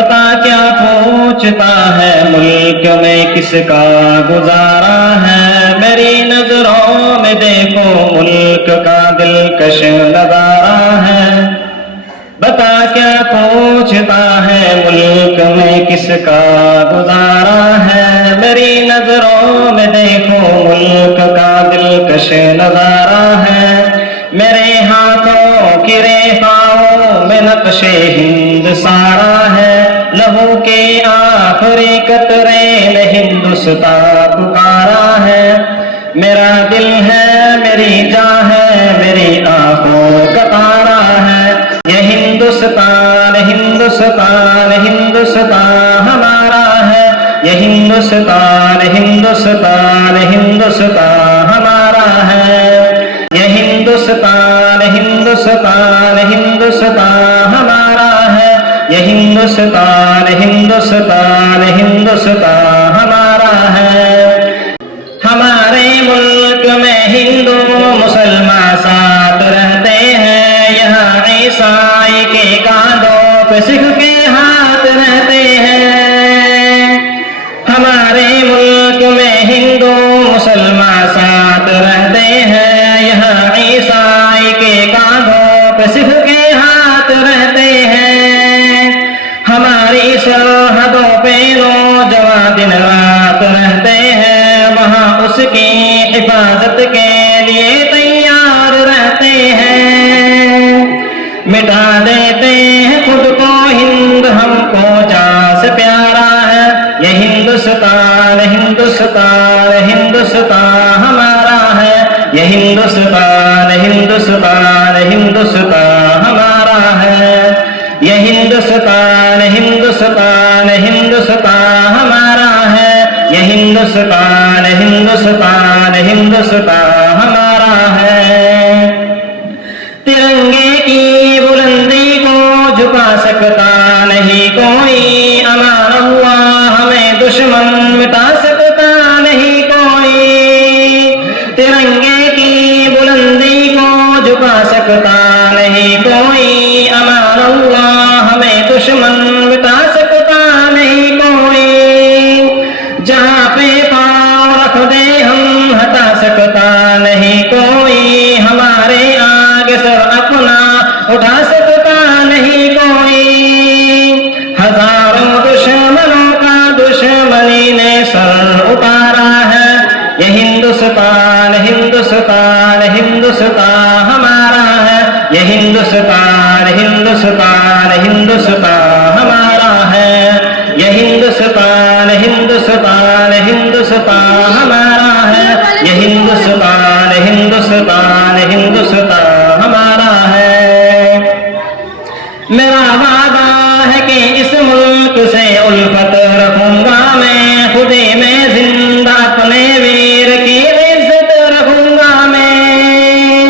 बता क्या पूछता है मुल्क में किसका गुजारा है, मेरी नजरों में देखो मुल्क का दिलकश नजारा है। बता क्या पूछता है मुल्क में किसका गुजारा है, मेरी नजरों में देखो मुल्क का दिलकश नजारा है। मेरे हाथों की रेखाओं में नक्शे हिंद सारा है, लहू के आखिरी कतरे में हिंदुस्तान पुकारा है। मेरा दिल है मेरी जान है मेरी आंखों का तारा है, ये हिंदुस्तान हिंदुस्तान हिंदुस्तान हमारा है, ये हिंदुस्तान हिंदुस्तान हिंदुस्तान हमारा है। ये हिंदुस्तान हिंदुस्तान हिंदुस्तान हमारा है, ये हिंदुस्तान हिंदुस्तान हिंदुस्तान हमारा है। हमारे मुल्क में हिंदू मुसलमान साथ रहते हैं, यहाँ ईसाई के कांधों पे सिख के हाथ रहते हैं। हमारे मुल्क में हिंदू मुसलमान साथ रहते हैं, यहाँ ईसाई के कांधों पे सिख के हाथ रहते हैं। हमारी सरहदों पे नौजवान दिन रात रहते हैं, वहाँ उसकी हिफाजत के लिए तैयार रहते हैं। मिटा देते हैं खुद को हिंद हमको जान से प्यारा है, ये हिंदुस्तान हिंदुस्तान हिंदुस्तान हमारा है, ये हिंदुस्तान हिंदुस्तान हिंदुस्तान हमारा है। ये हिंदुस्तान हिंदुस्तान हिंदुस्तान हमारा है, ये हिंदुस्तान हिंदुस्तान हिंदुस्तान हमारा है। तिरंगे की बुलंदी को झुका सकता नहीं कोई, अमान हुआ हमें दुश्मन मिटा सकता नहीं कोई। तिरंगे की बुलंदी को झुका सकता नहीं कोई, अमान हुआ हमें दुश्मन मिटा सकता नहीं कोई। जहाँ पे पाँव रख दे हम हटा सकता नहीं कोई, हमारे आगे सर अपना उठा सकता नहीं कोई। हजारों दुश्मनों का दुश्मनी ने सर उतारा है, ये हिंदुस्तान हिंदुस्तान हिंदुस्तान हमारा है, ये हिंदुस्तान हिंदुस्तान हिंदुस्तान हमारा है। ये हिंदुस्तान हिंदुस्तान हिंदुस्तान हमारा है, ये हिंदुस्तान हिंदुस्तान हिंदुस्तान हमारा है। मेरा वादा है कि इस मुल्क से उल्फत रखूंगा मैं, खुदे में जिंदा अपने वीर की इज्जत रखूंगा मैं।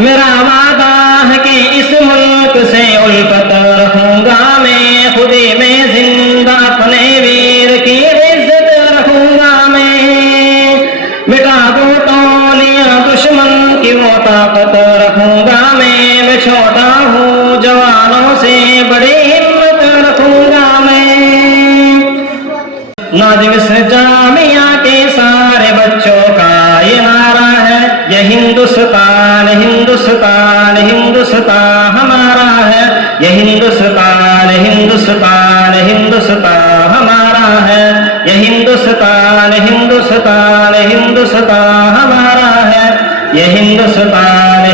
मेरा वादा है कि इस मुल्क से उल्फत रखूंगा मैं, खुदे में जिंदा अपने वीर की इज्जत रखूंगा मैं। मिटा दो टोलियां दुश्मन की वो ताकत रखूंगा मैं छोटा हूँ जवानों से बड़ी हिम्मत रखूंगा मैं। नाज़िम इस जामिया के सारे बच्चों का ये नारा है, ये हिंदुस्तान हिंदुस्तान हिंदुस्तान हमारा है, ये हिंदुस्तान हिंदुस्तान हिंदुस्तान हमारा है। ये हिंदुस्तान हिंदुस्तान हिंदुस्तान हमारा है, ये हिंदुस्तान